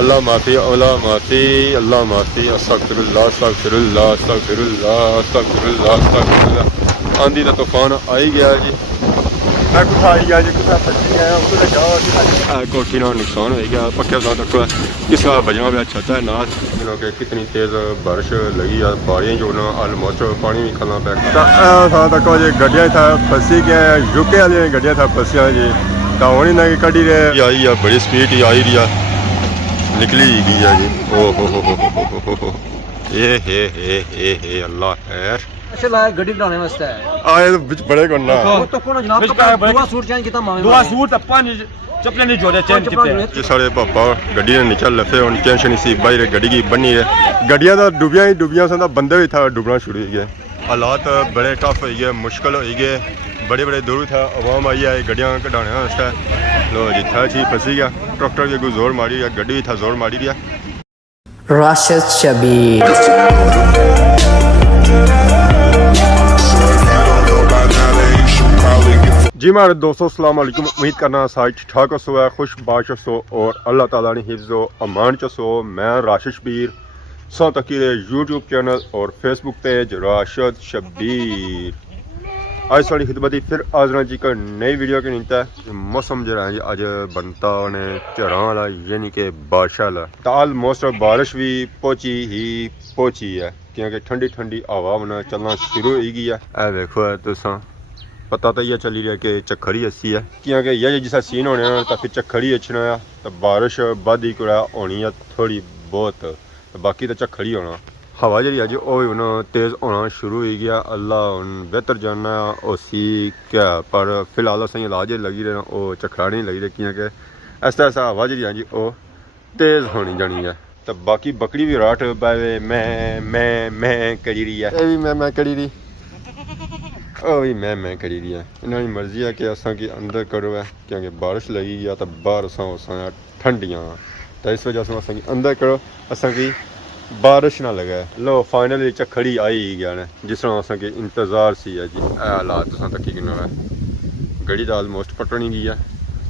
अल्लाह माफ़ी अल्लाह माफ़ी अल्लाह माफ़ी अस्तगफिरुल्लाह अस्तगफिरुल्लाह अस्तगफिरुल्लाह अस्तगफिरुल्लाह अस्तगफिरुल्लाह। आंधी का तूफान आ ही गया जी। मैं कुछ आई गया जी, कुछ फसी गया कोठी ना नुकसान हो गया। पक्के तक किसा बजना हुआ छता है नाथ दिनों के कितनी तेज़ बारिश लगी है, बारियाँ जो ना ऑलमोस्ट पानी भी खलना पै तक जी गड्डियाँ था फसी गया। यूके वाली गड्डियाँ था फसिया जी, तो होनी ना कड़ी रहे आई है, बड़ी स्पीड ही आई रही है, निकली गई है जी। ओ हो हे अल्लाह खैर गड्डी बनाने वास्ते आए तो बिच बड़े करना तो कौन जनाब दुआ सूट चेंज किया मामे दुआ सूट अपन चप्पलें नहीं जोड़े चेंज किते जी। सारे पापा गड्डी ने निकल लफे और टेंशन सी बाहर गड्डी की बनी है। गड्डियां तो डुबियां सा बंदे भी था डुबना शुरू हो गए। हालात बड़े टफ हो गए, मुश्किल हो गए, बड़े बड़े दूर था आवाम आई है गड्डियां कढ़ाने वास्ते। लो जी था चीज फंसी गया, ट्रैक्टर के कोई जोर मारी है, गड्डी भी था जोर मारी दिया। राशिद शबीर जी मेरे दोस्तों अस्सलाम वालेकुम, उम्मीद करना सारे ठीक ठाक हो, खुश बाश हो और अल्लाह ताला ने हिफ्ज़ व अमान च सो। मैं राशिद शबीर सौ तकीर यूट्यूब चैनल और फेसबुक पेज राशिद शबीर आज साड़ी खिदमत फिर हाज़र जी का नई वीडियो के नीता है। मौसम जो है जी अज बनता ने झड़ा वाला यानी कि बारिश वाला, तो ऑलमोस्ट बारिश भी पहुंची है क्योंकि ठंडी ठंडी हवा बना चलना शुरू हो गई है। देखो तुसा पता तो यह चली रहा कि झक्खड़ ही अच्छी है क्योंकि यह जिसा सीन होने तो फिर झक्खड़ ही अच्छना है, तो बारिश बद ही होनी है थोड़ी बहुत, तो बाकी तो झक्खड़ ही होना। हवा जी अज वो तेज़ होना शुरू हो गया, अल्लाह बेहतर जानना उसी क्या, पर फिलहाल असें इलाज लगी रहे वो झक्खड़ा नहीं लगी रही क्योंकि ऐसा हवा जी अज वो तेज़ होनी जानी है। तो बाकी बकरी भी राट पावे मैं करी रही है, ये भी मैं करी रही, ओ भी मैं करी रही है। इन्होंने मर्जी है कि असा की अंदर करो है क्योंकि बारिश लगी है तो बाहर असा ठंडियाँ, तो इस वजह से असा की अंदर करो असा की बारिश ना लगे। लो फाइनली झक्खड़ी आई गया ने जिस तरह असा के इंतजार सी है जी। हालात तुसा तकी किन्ना है, गड़ी तो ऑलमोस्ट पटनी गई है,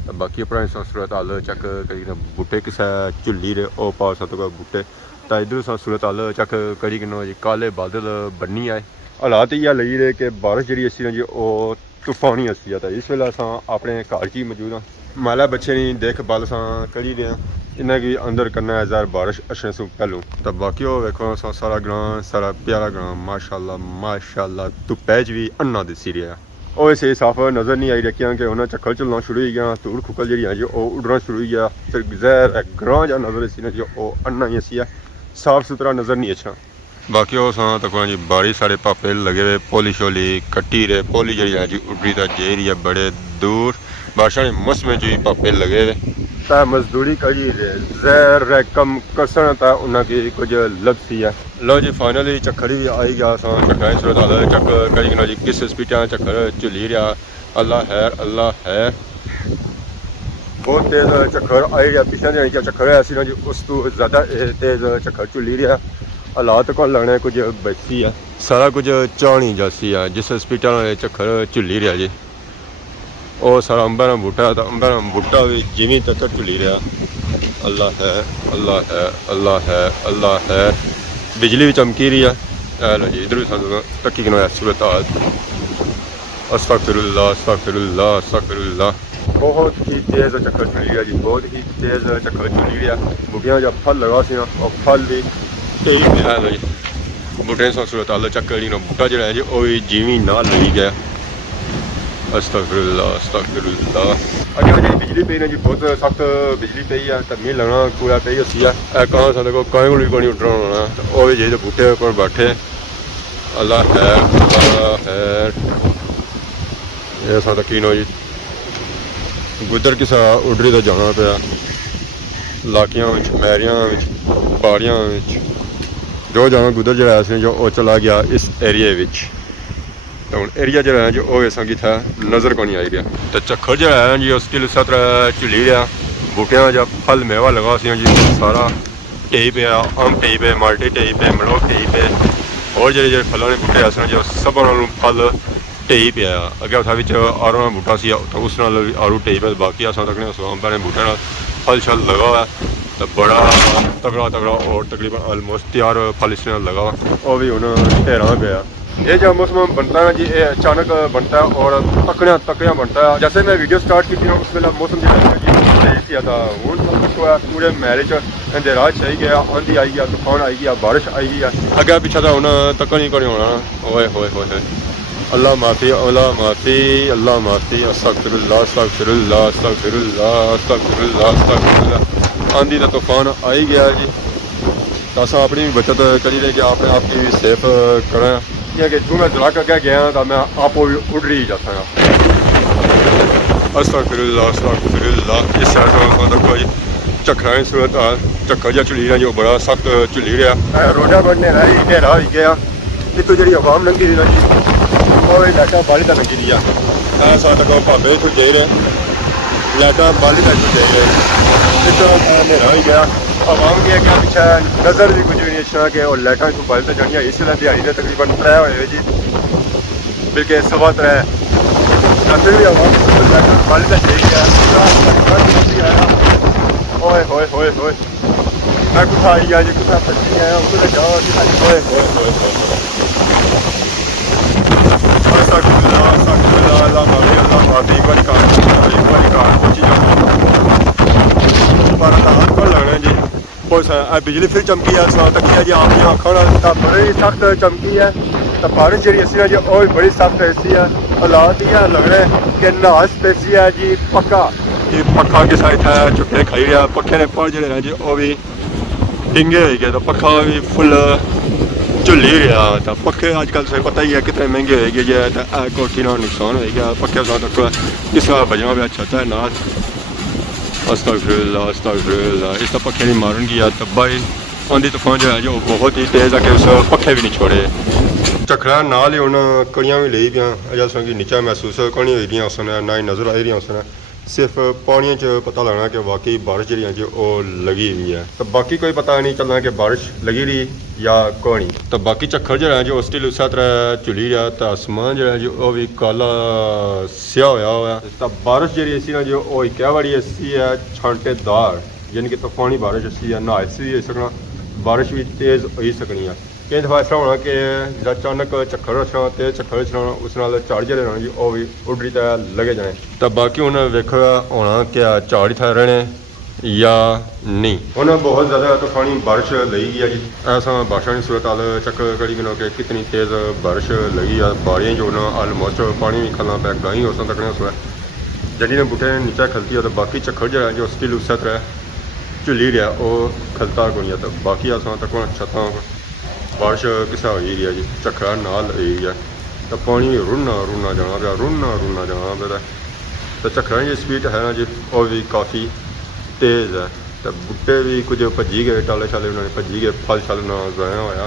तो बाकी अपना सूरत हाल चेक करी बूटे किसा झुली रे ओ पा सत बूटे, तो इधर सूरत हाल चेक करी किन्ना जी। काले बादल बनी आए, हालात इयै लगी रहे कि बारिश जी अस्सी ने जी वो तूफानी अस्सी है। तो इस वेले अस अपने घर च ही मौजूद हाँ, माला बच्चे नहीं देखभाल अस करी रहे हैं, इन्हें भी अंदर करना है ज़ाहिर बारिश अच्छे से पहलू। तो बाकी वो देखो सारा ग्रां सारा प्यारा ग्रां माशाल्लाह माशाल्लाह धुप्पै च भी अन्ना दिसी रहा। वो इसे साफ नज़र नहीं आई रखियां कि उन्हें झक्खड़ चलना शुरू हो गया, धूड़ खुकल जी है जी वो उड़ना शुरू हो गया, फिर ज़ाहिर ग्रां जहाँ नज़र इसी ने जी वो अन्ना ही अस्सी है, साफ सुथरा नज़र नहीं अच्छा। बाकी वो तक जी बारिश साढ़े पापे लगे हुए, पोली शोली कट्टी रहे, पोली जी है जी उड्री तो जे रही है बड़े दूर, बारिशा ने मौसम जी पापे लगे हुए, तो मजदूरी करी रहे जहर कम कसण तो उन्होंने कुछ लपसी है। लो जी फाइनली झक्खड़ भी आई गया, झक्खड़ सूरत हाल चक करी जी किस स्पीड झक्खड़ झुली रहा, अल्लाह है बहुत तेज़ झक्खड़ आई रहा। पिछले दिन क्या झक्खड़ ऐसी ना जी उस तो ज़्यादा तेज़ झक्खड़ झुली रहा, हालात को लगना कुछ बची है, सारा कुछ चाणी जैसी है जिस स्पीड झक्खड़ झुली रहा जी। और सारा अंबा ना बूटा, तो अंबा ना बूटा भी जिमी तक झुली रहा। अल्लाह है अल्लाह है अल्लाह है अल्लाह है, बिजली भी चमकी रही है। लो जी इधर भी सानू तकी किनो सूरत हाल, अस्तगफिरुल्लाह अस्तगफिरुल्लाह अस्तगफिरुल्लाह। बहुत ही तेज़ झक्खड़ झुली रहा जी, बहुत ही तेज़ झक्खड़ झुली रहा। बूटियां जब फल लगा सी और फल भी तेज है जी, बूटे सूरत हाल चक बूटा जो है जी वो भी जिमी ना लगी गया। अस्तगफिरुल्लाह अस्तगफिरुल्लाह। अगर जी बिजली पई ना जी बहुत सख्त बिजली पई है, तो मीह लगना पूरा पई होती है। कहाँ साढ़े को कहीं को भी पानी उड्डना होना, तो वो भी जे बूटे पर बैठे अल्लाह है ये साथ की नो जी गुदर किसा उड्डरी तो जाना पाया, लाकियां मैरियां बाड़ियां जो जाना गुदर जो जो वो चला गया इस एरिए विच। तो हूँ एरिया जो है जो वो इस था नज़र को नहीं आई रहा, तो झक्खड़ जो है जी उसकी तरह झुली रहा। बूटियां जब फल मेवा लगा सी जी सारा टेई पे, आम टेई पे, माल्टी टेई पे, मलोक टेई पे, और जो फलों के बूटे ऐसे जो सब फल टेई पे अगे उस आरू का बूटा सी तो उस आरू टेई पे, बाकी अस तक अंबा ने बूटे फल शल लगा हुआ। तो बड़ा तगड़ा और तकरीबन ऑलमोस्ट तैयार फल इसने लगा और भी उन ढेरा गया। ये जो मौसम बनता है जी ये अचानक बनता है और तकड़िया बनता है। जैसे मैं वीडियो स्टार्ट की थी उस वेला मौसम जो सही था हूँ पूरे मैरिज अंधेरा छाई गया, आंधी आई गया, तूफान आई गया, बारिश आई गई अगे पिछा तो हूँ तकड़ ही होना। ओए होए होए अल्लाह माफ़ी अल्लाह माफ़ी अस्तगफिरुल्लाह अस्तगफिरुल्लाह अस्तगफिरुल्लाह अस्तगफिरुल्लाह अस्तगफिरुल्लाह। आंधी का तूफान आई गया जी तो अस अपनी भी बचत करी रहे कि अपने आप की भी सेफ करें कि जो मैं जरा के गया तो मैं आप भी उड़ रही जाता है। अस्तगफिरुल्लाह अस्तगफिरुल्लाह। इस देखो जी झक्खरा सूरत झक्खर जहा झुली रहा जो बड़ा सख्त झुली रहा रोडा बनने ढेरा हो गया। इतों जी आवाम लंघी दी लाइटा बाली तक लगी दी है साथ भाबे इतों जाई रहे लाइटा बाली तक जाई रहे इतना अंधेरा हो गया। आवाम की अगर पिछा नज़र भी कुछ भी नहीं अच्छा कि और लाइटा इतों बाली तक जानिया इस वेले दिहाड़ी ने तकरीबन 3 होए जी बल्कि 3:15 फिर भी आवाम लाइटा बाली तक जाई गया। ओए होए होए होए मैं कुछ आई गया जी कुछ पच्ची आया उसको जाओ ओए होए होए बिजली फिर चमकी है तकी जी आपकी आँखों बड़ी सख्त चमकी है तो बारिश जी असी जी और भी बड़ी सख्त ऐसी है। हालात ये लग रहे कि नहास पैसी है जी पक्का ये पक्का के साइड है चुके खाई रहा पखे ने पर जो जी वो भी डिंगे हो गए तो पखा भी फुल झुली रहा तो पखे अजकल से पता ही है कितने महंगे हो गए है तो कोठी ना नुकसान हो गया पखे तक किस बजना भी अच्छा है ना। अस्तगफिरुल्लाह अस्तगफिरुल्लाह। इस पखे नहीं मारन की याद तब्बा ही आंधी तूफान जो है जो बहुत ही तेज़ है कि उस पखे भी नहीं छोड़े। झक्खरा नाल ही हूँ कड़ियाँ भी ली पियाँ अजा कि नीचा महसूस कड़ी हुई दी उसने ना ही नज़र आई रही उसने सिर्फ पानी च पता लगना कि वाकई बारिश जी वो लगी हुई है तो बाकी कोई पता नहीं चलना कि बारिश लगी रही या कोई नहीं। तो बाकी झक्खर जो है जो स्टिल उस तरह झुली रहा तो आसमान जो है जो वो भी काला स्या होया हुआ तो बारिश जी ऐसी ना जो वो क्या बड़ी ऐसी है छांटेदार यानी कि तूफानी बारिश ऐसी है ना ऐसी भी हो सकना बारिश भी तेज़ हो ही सकनी है। कई दफ़ा ऐसा होना कि अचानक झक्खर रचना तेज झक्खर चलाना उस नाल झाड़ जे रहना जी वो भी उड्डी तरह लगे जाए तो बाकी उन्हें वेखा होना क्या झाड़ था रहने या नहीं। उन्हें बहुत ज़्यादा तूफानी बारिश लगी है जी ऐसा बारिशा की सूरत हाल चक कड़ी गिनो कि कितनी तेज़ बारिश लगी है बाड़ियाँ जो ना ऑलमोस्ट पानी भी खलना पै गाई हो सकने उस जड़ी ने बूटे नीचा खलती है तो बाकी झक्खर जो है जो स्टिल उस तरह झुली रहा वो खलता को नहीं है तो बाकी आसान तक छत्ता बारिश किसा हो रही है जी झक्खरा नाल रही है तो पानी रुना जाना पाया तो झक्खरा की स्पीड है ना जी वो भी काफ़ी तेज़ है तो बूटे भी कुछ भजी गए टाले शाले उन्होंने भजी गए फल शल ना जाया होया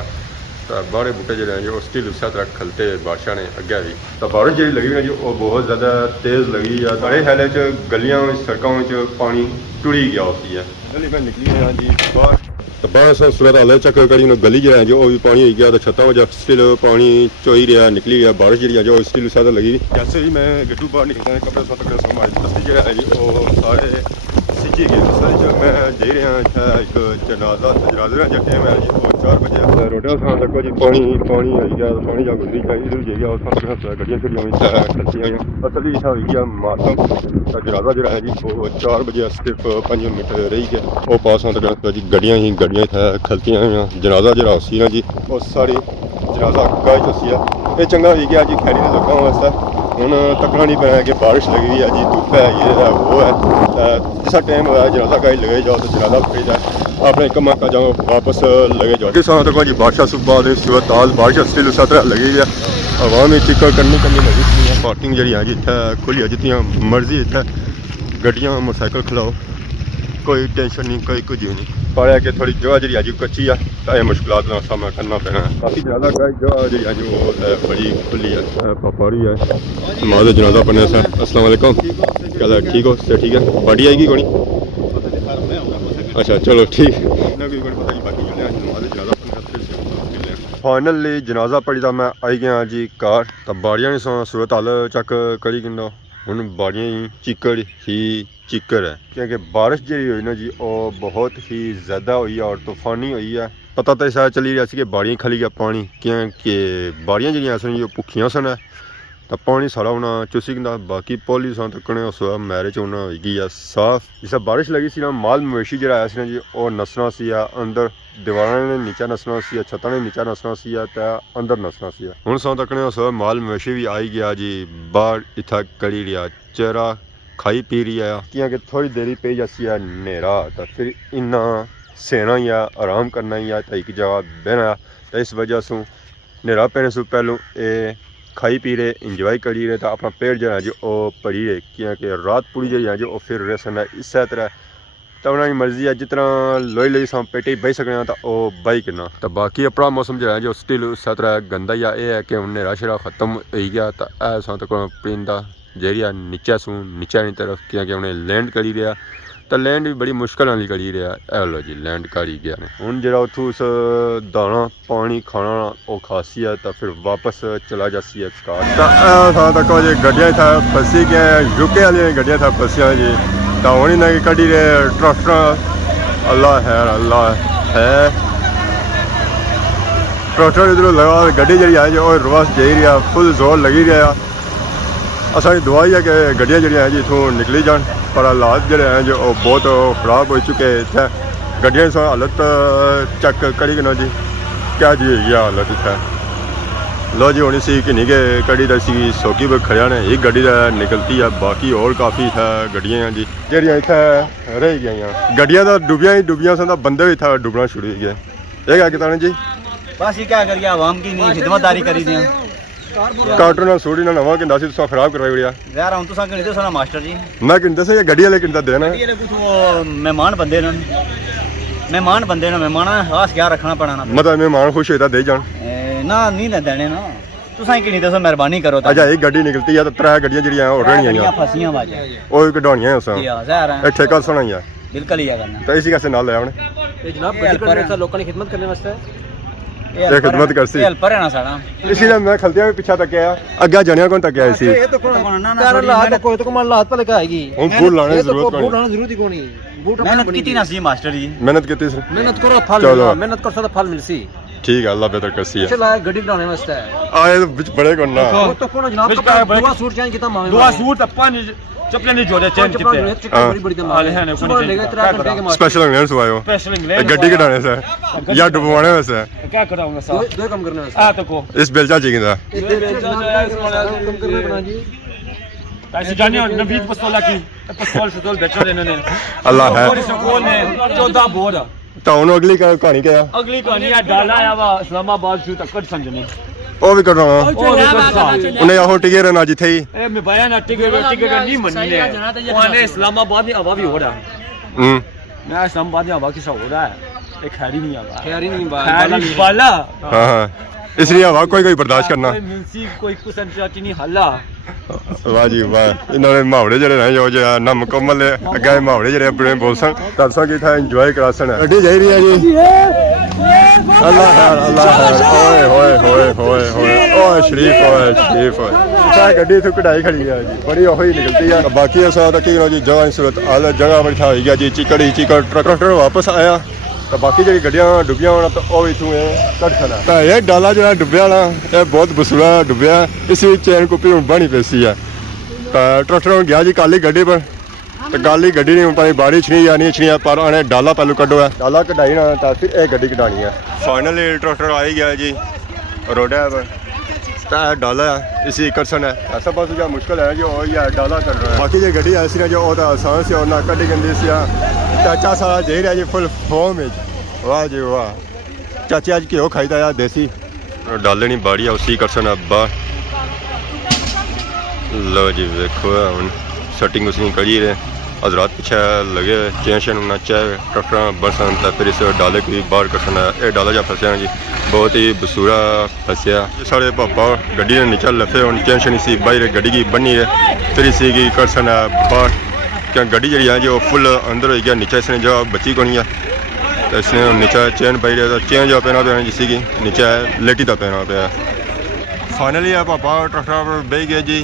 तो बाहरे बूटे जो जो स्टिल उस तरह खलते बारिशा ने अगे भी तो बारिश जी लगी ना जी वो बहुत ज़्यादा तेज़ लगी है सारे हाल गलियां सड़कों पानी टुड़ी गया होती है गली में निकली है जी बाहर तो बाहर सूरत हाल चक कड़ी गली जो है जो भी पानी हो गया तो छत्ता वजह स्टिल पानी चोई रहा निकली रहा बारिश जी जो स्टिल उस लगी जैसे ही मैं गड्डू बाहर निकलता कपड़े सत हमारी बस्ती जो है जी वो सारे सिंची गए असल मैं दे रहा एक जनाजा जनाजे का टाइम है जी वो 4 बजे रोडा थां तक जी पानी हो गया पानी जा गुजरी चाहिए जाइए और गड्डियाँ छुट्टियाँ खलती आई असल इतना हो गया मातम जनाजा जो है जी वो 4 बजे सिर्फ 5 मिनट रही गया वो पास तक जी गड्डियाँ खलती हुई जनाजा जो सी ना जी वो सारी जनाजा गाय चुसी है ये चंगा हो गया जी खैरी ने लोगों वास्ते हूँ तकना नहीं पैना कि बारिश लगी हुई है जी धुप है ये है वो है जिस टाइम होया जनाजा गाय लगे जाओ तो जनाजा पी जाए अपने कमा का जाओ वापस लगे जाओ किसान तक जी बारिश सुबह सूरत हाल बारिश स्टिल उस तरह लगी है आवाम चिक्कर करनी लगी है पार्किंग जी है जी इतने खुली है जितनी मर्जी इतने गड्डियाँ मोटरसाइकिल खिलाओ कोई टेंशन नहीं कोई कुछ नहीं पर है कि थोड़ी जगह जी अजी कच्ची है तो ये मुश्किलात का सामना करना पैना है काफ़ी ज़्यादा जगह जी अजी वो बड़ी खुली है पापड़ी है नमाज जनाजा पढ़ने से अस्सलाम वालेकुम क्या ठीक हो से ठीक है पार्टी आएगी कोनी अच्छा चलो ठीक फाइनली जनाजा पढ़ी तो मैं आई गया जी कार तो बाड़ियां नहीं सूरत हाल चक करी गिनो ਹੁਣ ਬਾੜੀਆਂ ਹੀ ਚਿੱਕੜ ਹੈ ਕਿਉਂਕਿ ਬਾਰਿਸ਼ ਜਿਹੜੀ ਹੋਈ ਨਾ ਜੀ ਉਹ ਬਹੁਤ ਹੀ ਜ਼ਿਆਦਾ ਹੋਈ ਹੈ ਔਰ ਤੂਫਾਨੀ ਹੋਈ ਹੈ। ਪਤਾ ਤਾਂ ਇਸਾ ਚੱਲੀ ਰਿਹਾ ਸੀ ਕਿ ਬਾੜੀਆਂ ਖਾਲੀ ਗਿਆ ਪਾਣੀ ਕਿਉਂਕਿ ਬਾੜੀਆਂ ਜਿਹੜੀਆਂ ਸਨ ਉਹ ਭੁੱਖੀਆਂ ਸਨ ਤਾਂ ਪਾਣੀ ਸਾਰਾ ਉਹਨਾਂ ਚੁਸੀ ਗੰਦਾ ਬਾਕੀ ਪੋਲੀ ਸਾਂ ਤੱਕਣੇ ਉਸ ਮੈਰਿਜ ਉਹਨਾਂ ਹੋਏਗੀ ਆ ਸਾਫ ਜਿਸ ਬਾਰਿਸ਼ ਲੱਗੀ ਸੀ ਨਾ ਮਾਲ ਮਵੇਸ਼ੀ ਜਿਹੜਾ ਆਇਆ ਸੀ ਨਾ ਜੀ ਉਹ ਨਸਣਾ ਸੀ ਆ ਅੰਦਰ ਦੀਵਾਰਾਂ ਨੇ ਨੀਚਾ ਨਸਣਾ ਸੀ ਛੱਤਾਂ ਨੇ ਨੀਚਾ ਨਸਣਾ ਸੀ ਤਾਂ ਅੰਦਰ ਨਸਣਾ ਸੀ ਹੁਣ ਸਾਂ ਤੱਕਣੇ ਉਸ ਮਾਲ ਮਵੇਸ਼ੀ ਵੀ ਆਈ ਗਿਆ ਜੀ ਬਾਹਰ ਇੱਥੇ ਕੜੀ ਰਿਹਾ ਚਿਹਰਾ ਖਾਈ ਪੀ ਰਹੀ ਆ ਕਿਉਂਕਿ ਥੋੜੀ ਦੇਰੀ ਪਈ ਜਾਸੀ ਆ ਹਨੇਰਾ ਤਾਂ ਫਿਰ ਇੰਨਾ ਸੇਣਾ ਜਾਂ ਆਰਾਮ ਕਰਨਾ ਜਾਂ ਤਾਂ ਇੱਕ ਜਗ੍ਹਾ ਬਹਿਣਾ ਤਾਂ ਇਸ ਵਜ੍ਹਾ ਤੋਂ ਹਨੇਰਾ ਪੈਣੇ ਤੋਂ ਪਹਿਲੋਂ ਇਹ ਖਾਈ ਪੀ ਰਹੇ ਇੰਜੋਏ ਕਰੀ ਰਹੇ ਤਾਂ ਆਪਣਾ ਪੇਟ ਜਿਹੜਾ ਜੀ ਉਹ ਭਰੀ ਰਹੇ ਕਿਉਂਕਿ ਰਾਤ ਪੂਰੀ ਜਿਹੜੀ ਹੈ ਜੀ ਉਹ ਫਿਰ ਰਹੇ ਸਨ ਇਸੇ ਤਰ੍ਹਾਂ ਤਾਂ ਉਹਨਾਂ ਦੀ ਮਰਜ਼ੀ ਹੈ ਜਿਸ ਤਰ੍ਹਾਂ ਲੋਈ ਸਾਂ ਪੇਟੇ ਬਹਿ ਸਕਣਾ ਤਾਂ ਉਹ ਬਹਿ ਕਿਨਾ ਤਾਂ ਬਾਕੀ ਆਪਣਾ ਮੌਸਮ ਜਿਹੜਾ ਜੋ ਸਟਿਲ ਉਸੇ ਤਰ੍ਹਾਂ ਗੰਦਾ ਜਾਂ ਇਹ ਹੈ ਕਿ ਹੁਣ ਹਨੇਰਾ ਸ਼ੇਰਾ ਖਤਮ ਹੋ ਗਿਆ ਤਾਂ ਇਹ ਸਾਂ ਤੱਕ ਪਰਿੰਦਾ ਜਿਹੜੀ ਨੀਚਾ ਸੂ ਨੀਚਾ ਨਹੀਂ ਤਰਫ ਕਿਉਂਕਿ ਉਹਨੇ ਲੈਂਡ ਕਰੀ ਰਿਹਾ ਤਾਂ ਲੈਂਡ ਵੀ ਬੜੀ ਮੁਸ਼ਕਲ ਨਾਲ ਕਰੀ ਰਿਹਾ ਇਹ ਲੋ ਜੀ ਲੈਂਡ ਕਰੀ ਗਿਆ ਨੇ ਹੁਣ ਜਿਹੜਾ ਉੱਥੋਂ ਉਸ ਦਾਣਾ ਪਾਣੀ ਖਾਣਾ ਉਹ ਖਾਸੀ ਹੈ ਤਾਂ ਫਿਰ ਵਾਪਸ ਚਲਾ ਜਾਸੀ ਹੈ ਕਾਰ ਤਾਂ ਇਹ ਥਾਂ ਤੱਕ ਜੇ ਗੱਡੀਆਂ ਇੱਥੇ ਫਸੀ ਗਏ ਯੂਕੇ ਵਾਲੀਆਂ ਗੱਡੀਆਂ ਇੱਥੇ ਫਸੀਆਂ ਜੀ ਤਾਂ ਹੁਣ ਇਹਨਾਂ ਦੀ ਕੱਢੀ ਰਹੇ ਟਰੈਕਟਰ ਅੱਲਾ ਹੈ ਟਰੈਕਟਰ ਇਧਰੋਂ ਲਗਾ ਗੱਡੀ ਜਿਹੜੀ ਹੈ ਜੀ ਉਹ ਰਿਵਰਸ ਜਾਈ ਰਿਹਾ ਫੁੱਲ ਜ਼ੋਰ ਲੱਗੀ ਰਿਹਾ ਅਸਾਂ ਦੀ ਦੁਆ ਹੀ ਹੈ ਕਿ ਗੱਡੀਆਂ ਜਿਹੜੀਆਂ ਹੈ ਜੀ ਇੱਥੋਂ ਨਿਕਲੀ ਜਾਣ ਪਰ ਹਾਲਾਤ ਜਿਹੜੇ ਹੈ ਜੋ ਉਹ ਬਹੁਤ ਖਰਾਬ ਹੋ ਚੁੱਕੇ ਇੱਥੇ ਗੱਡੀਆਂ ਦੀ ਹਾਲਤ ਚੈੱਕ ਕਰੀ ਨਾ ਜੀ ਕਿਆ ਜੀ ਹੈਗੀ ਹਾਲਤ ਇੱਥੇ ਲੋ ਜੀ ਹੋਣੀ ਸੀ ਕਿ ਨਹੀਂ ਕਿ ਗੱਡੀ ਦਾ ਸੀ ਸੌਕੀ ਪਰ ਖੜਿਆ ਨੇ ਇੱਕ ਗੱਡੀ ਦਾ ਨਿਕਲਤੀ ਹੈ ਬਾਕੀ ਹੋਰ ਕਾਫੀ ਇੱਥੇ ਗੱਡੀਆਂ ਜੀ ਜਿਹੜੀਆਂ ਇੱਥੇ ਰਹਿ ਗਈਆਂ ਗੱਡੀਆਂ ਦਾ ਡੁੱਬੀਆਂ ਸਨ ਤਾਂ ਬੰਦੇ ਵੀ ਇੱਥੇ ਡੁੱਬਣਾ ਸ਼ੁਰੂ ਹੋ ਗਏ ਇਹ ਕਿਆ ਕਿਤਾਨੇ ਜੀ बस ये क्या करिए आवाम की नहीं खिदमतदारी करी दी ਕਾਰਟੂਨ ਨਾਲ ਸੋੜੀ ਨਾਲ ਨਵਾਂ ਕਹਿੰਦਾ ਸੀ ਤੁਸੀਂ ਖਰਾਬ ਕਰਵਾਈ ਬੜਿਆ यार हम तो सा कहते सोना मास्टर जी ਮੈਂ ਕਹਿੰਦਾ ਸੀ ਇਹ ਗੱਡੀ ਵਾਲੇ ਕਹਿੰਦਾ ਦੇਣਾ ये कुछ वो मेहमान बंदे ने मेहमान खास क्या रखना पड़ा ना ਮਤਲਬ ਮਹਿਮਾਨ ਖੁਸ਼ ਹੋਏ ਤਾਂ ਦੇ ਜਾਣ ना नहीं देने ना तुसा कि नहीं दसो मेहरबानी करो ਅੱਛਾ ਇਹ ਗੱਡੀ ਨਿਕਲਤੀ ਆ ਤਾਂ ਤਰੇ ਗੱਡੀਆਂ ਜਿਹੜੀਆਂ ਹੋਰ ਰਹਿਣੀਆਂ फसियां बाजा ਉਹ ਕਢਾਉਣੀਆਂ ਉਸ जी हां जहर ਇਹ ਠੇਕਾ ਸੁਣਾ ਹੀ ਆ बिल्कुल ही करना ਤਾਂ ਇਸੇ ਕਾਸੇ ਨਾਲ ਲੈ ਆਉਣੇ ये जनाब गड्डी करने वास्ते लोगों की खिदमत करने वास्ते ਇਹ ਖਿਦਮਤ ਕਰਸੀ हेल्पर है ना साडा इसी लिए मैं खलदिया भी पीछा तक आया ਅੱਗਾ ਜਣਿਆ ਕੋਣ ਤੱਕ ਆਇਆ ਸੀ ये तो कौन यार लात कोई तो कमाल लात पे लेके आएगी ਹੁਣ ਫੁੱਲ ਲਾਣੇ ਦੀ ਜ਼ਰੂरत बूट कोनी लाने जरूरत ही कोनी बूट मेहनत की ना सी मास्टर जी मेहनत ਕੀਤੀ ਸੀ मेहनत करो फल चलो। मिलना मेहनत कर सकता फल मिलसी ਠੀਕ ਹੈ ਅੱਲਾ ਬਿਹਤਰ ਕਰਸੀ ਹੈ चला गड्डी बनाने वास्ते ਆਏ ਵਿੱਚ ਬੜੇ ਕੋਣ ਨਾ वो तो कौन जनाब बिच का दुआ सूट चेंज किता मामे दुआ सूट अपन चपले नहीं जोड़े चेंज किते बड़ी बड़ी दम सुबह लेके 3 घंटे के मास्टर ਸਪੈਸ਼ਲ ਇੰਗਲੈਂਡ ਤੋਂ ਆਇਓ स्पेशल ਇਹ इंग्लैंड ਗੱਡੀ ਕਢਾਣੇ ਸੇ ਜਾਂ ਡੁਬਵਾਣੇ ਵਾਸਤੇ क्या कराऊंगा साहब दो काम करने आ तो को ਇਸ ਬਿਲਚਾ ਚਾਹੀਦਾ कम करना बना जी ऐसे जाने नवीद पस्तौला की पस्तौल से बेचा देने ने ਅੱਲਾ ਹੈ और स्कूल ने 14 बोर्ड ਤਾਂ ਹੁਣ अगली ਕਹਾਣੀ ਕਿਆ अगली कहानी है डाला आया वा इस्लामाबाद से तक संजनी ਉਹ ਵੀ ਕਢਾਉਣਾ और भी ਉਹਨੇ ਆਹੋ ਟਿਕੇ ਰਹਿਣਾ ਜਿੱਥੇ ਹੀ ए मैं बयान टिकट नहीं मननी है वहां इस्लामाबाद में हवा भी हो रहा ਹੂੰ मैं इस्लामाबाद में हवा किसा हो रहा है एक खैरी नहीं हवा खैरी नहीं खैरी बाला ਹਾਂ ਹਾਂ ਇਸ ਲਈ ਹਵਾ ਕੋਈ ਬਰਦਾਸ਼ਤ ਕਰਨਾ मिलसी कोई कुछ अंचाची नहीं हल्ला ਵਾਹ ਜੀ ਵਾਹ ਇਹਨਾਂ ਦੇ ਮਾਹੌਲੇ ਜਿਹੜੇ ਨੇ ਜੋ ਜਿਹਾ ਨਾ ਮੁਕੰਮਲ ਅੱਗੇ ਮਾਹੌਲੇ ਜਿਹੜੇ ਆਪਣੇ ਬੋਲਸਨ ਦੱਸਾਂ ਕਿ ਇੱਥੇ ਇੰਜੋਏ ਕਰਾਸਣ ਗੱਡੀ ਜਾਈ ਰਹੀ ਹੈ ਜੀ ਅੱਲਾ ਹੈ ਓਏ ਹੋਏ ਹੋਏ ਹੋਏ ਹੋਏ ਓਏ ਸ਼ਰੀਫ ਓਏ ਗੱਡੀ ਤੋਂ ਕਢਾਈ ਖੜੀ ਹੈ ਜੀ ਬੜੀ ਉਹੀ ਨਿਕਲਦੀ ਆ ਬਾਕੀ ਅਸਾਂ ਤਾਂ ਕੀ ਜੀ ਜਗ੍ਹਾ ਸੂਰਤ ਆਲ ਜਗ੍ਹਾ ਬੈਠਾ ਹੋਈ ਗਿਆ ਜੀ ਚਿਕੜ ਟਰੈਕਟਰ ਵਾਪਸ ਆਇਆ ਤਾਂ ਬਾਕੀ ਜਿਹੜੀ ਗੱਡੀਆਂ ਡੁੱਬੀਆਂ ਹੋਣ ਤਾਂ ਉਹ ਵੀ ਤੂੰ ਇਹ ਕੱਢ ਖੜਾ ਤਾਂ ਇਹ ਡਾਲਾ ਜਿਹੜਾ ਡੁੱਬਿਆ ਵਾਲਾ ਇਹ ਬਹੁਤ ਬਸੂਰਾ ਡੁੱਬਿਆ ਇਸ ਵਿੱਚ ਚੈਨ ਕੁੱਪੀ ਹੁਣ ਬਣੀ ਪੈਸੀ ਆ ਤਾਂ ਟਰੈਕਟਰ ਗਿਆ ਜੀ ਕਾਲੀ ਗੱਡੀ ਪਰ ਤੇ ਕਾਲੀ ਗੱਡੀ ਨੇ ਹੁਣ ਭਾਵੇਂ ਬਾਰਿਸ਼ ਨਹੀਂ ਆਣੀ ਛੀਆਂ ਪਰ ਉਹਨੇ ਡਾਲਾ ਪਹਿਲੂ ਕੱਢੋ ਹੈ ਡਾਲਾ ਕਢਾਈ ਨਾ ਤਾਂ ਫਿਰ ਇਹ ਗੱਡੀ ਕਢਾਣੀ ਹੈ ਫਾਈਨਲੀ ਟਰੈਕਟਰ ਆ ਹੀ ਗਿਆ ਜੀ ਰੋਡਾ ਪਰ ਤਾਂ ਡਾਲਾ ਇसी ਕਰਸਨ ਹੈ ਐਸਾ ਬਸ ਜੋ ਮੁਸ਼ਕਲ ਹੈ ਜੋ ਉਹ ਯਾਰ ਡਾਲਾ ਕਰ ਰਿਹਾ ਬਾਕੀ ਜੇ ਗੱਡੀ ਐਸੀ ਨਾ ਜੋ ਉਹਦਾ ਆਸਾਨ ਸੀ ਉਹਨਾਂ ਕੱਢੀ ਗੰਦੀ ਸੀ ਚਾਚਾ ਸਾਰਾ ਦੇ ਰਿਹਾ ਜੀ ਫੁੱਲ ਫੋਮ ਵਿੱਚ ਵਾਹ ਜੀ ਵਾਹ ਚਾਚਾ ਅੱਜ ਘਿਓ ਖਾਈਦਾ ਆ ਦੇਸੀ ਡਾਲੇ ਨਹੀਂ ਬਾੜੀ ਆ ਉਸੀ ਕਰਸਨ ਅੱਬਾ लो जी देखो हम सेटिंग उसकी करी रहे हजरात पीछे लगे चेंशन होना चाहे ट्रैक्टर बरसन तो फिर इस डाले को बाहर कटना ये डाला जा फंसया जी बहुत ही बसूरा फंसया साढ़े पापा गड्डी ने नीचे लफे हम चेंशन इसी बाहर गड्डी की बनी है फिर इसी की करसन बाहर क्या गड्डी जी है जो फुल अंदर हो गया नीचे इसने जो बची को नहीं है तो इसने नीचे चेन पाई रहा तो चेन जो पहना पे जिसकी की नीचे लेटी था पहना पे फाइनली है पापा ट्रैक्टर पर बह गए जी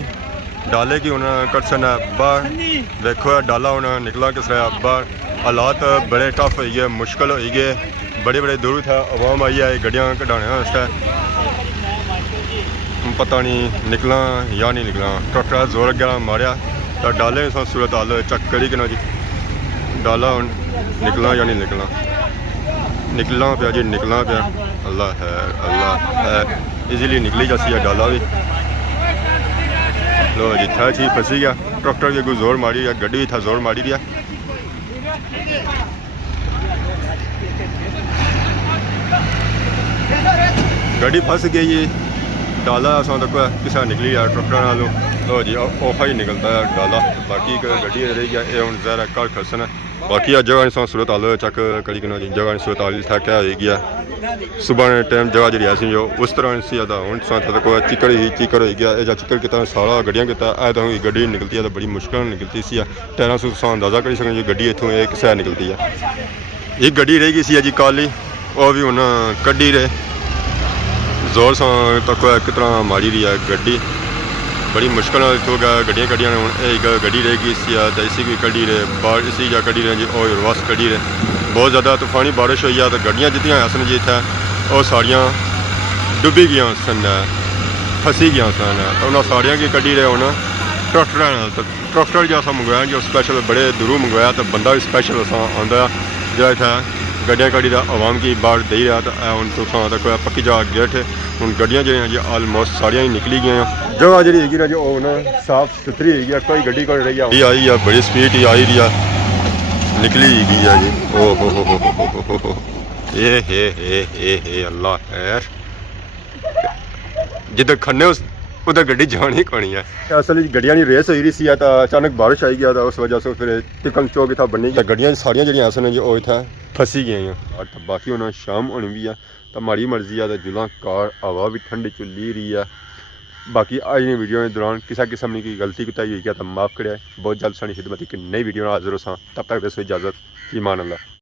डाले की हुन कटसन बाहर देखो डाला हुन निकला किस तरह बाहर हालात बड़े टफ हो गए मुश्किल हो गए बड़े बड़े दूर था आवाम आई है गड्डियां कढ़ाने वास्ते पता नहीं निकला या नहीं निकला ट्रैक्टर जोर गया मारिया तो डाले सूरत हाल चेक करी कि ना जी डाला हुन निकला या नहीं निकला निकलना पाया जी निकलना पाया अल्लाह है इजीली निकली जाती है डाला भी लो जी था जी फंसी गया ट्रैक्टर भी कोई जोर मारी गया गड्डी भी था जोर मारी दिया गड्डी फंस गई डाला असा तक किसा निकली है ट्रैक्टर नालों लो जी औखा ही निकलता है डाला बाकी गड्डी रही गया ये हूँ जहर घर खसन है बाकी अज जगह नहीं सूरत हाल चेक करी कि जगह नहीं सूरत हाल था क्या हो गया सुबह टाइम जगह जी ऐसी जो उस तरह नहीं ज़्यादा हूँ तक चिकड़ ही चिकड़ हो गया या चिकड़ कितना सारा गड्डियां किता ऐ तो गड्डी निकलती है तो बड़ी मुश्किल निकलती सी टायरों से तुम अंदाजा करी सकें जी गड्डी इतों एक किसा निकलती है एक गड्डी रह गई सी जी काली वो भी हूँ कड्डी रहे जोर से तक एक तरह मारी रही है गड्डी बड़ी मुश्किल इतों गड्डियां कड्डियां हूँ एक गड्डी रह गई सी तो इसी की कड्डी रहे बाहर इसी या कड्डी रहे जी और रिवर्स कड्डी रहे बहुत ज़्यादा तूफानी बारिश हुई है तो गड्डियां जितनी सन जी इतना वो सारिया डुबी गई सन फसी गई सन तो उन्होंने सारिया की कड्डी रहे हूँ ट्रैक्टर तो ट्रैक्टर जो अस मंगवाया जो स्पैशल बड़े दूरों मंगवाया तो बंदा भी स्पैशल अस आता जो इतना गड्डियां कड़ी का आवाम की बाहर दे रहा तो हूँ तुसा तक पक्की जगह गेट हूँ गड्डियां जो जी आलमोस्ट सारिया ही निकली गई जगह जी हैगी ना जो ना साफ सुथरी है कोई गड्डी को रही आई है बड़ी स्पीड ही आई रही है निकली गई है जी ओ हो हे अल्लाह खैर जिधर खन्ने उधर गड्डी जानी पड़ी है असल गड्डियां की रेस हुई रही सी तो अचानक बारिश आई गया था उस वजह से फिर टिकन चौक इतना बनी गया गड्डियां सारिया जी सन जो इतना फसी गई तो बाकी उन्हें शाम होनी भी है तो माड़ी मर्जी है तो जुला कार हवा भी ठंडी चुली रही है बाकी अज की वीडियो के दौरान किसी किस्म की गलती कोताही हुई है तो माफ़ करे बहुत जल्द साड़ी खिदमत एक नई वीडियो हाजिर हो तब तक दसो इजाज़त ईमान अल्लाह।